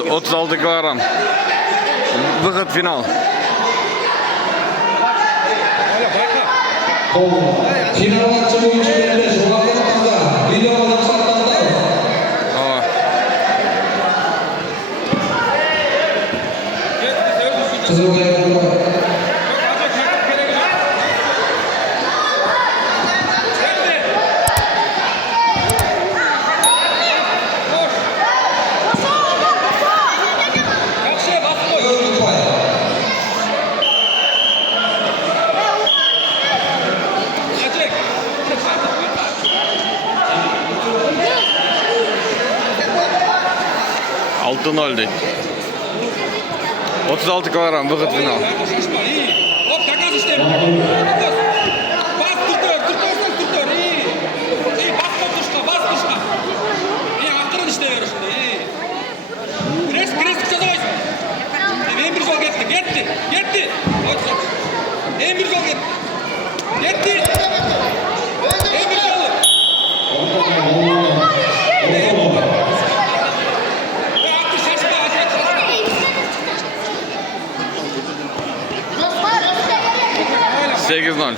36 kilogram. Vıkıt final. Finalga çıkuvchi bellashuv vaqtida video maqsadlarda Altın oldu. 36 kilogram vıkıt final. Hop takas işte. Bas tutur. İyi bas tuşka. İyi akırın işte ver şimdi. İyi. Kres kısazaysın. En bir zor gitti. En bir zor gitti. En bir zor. 8-0.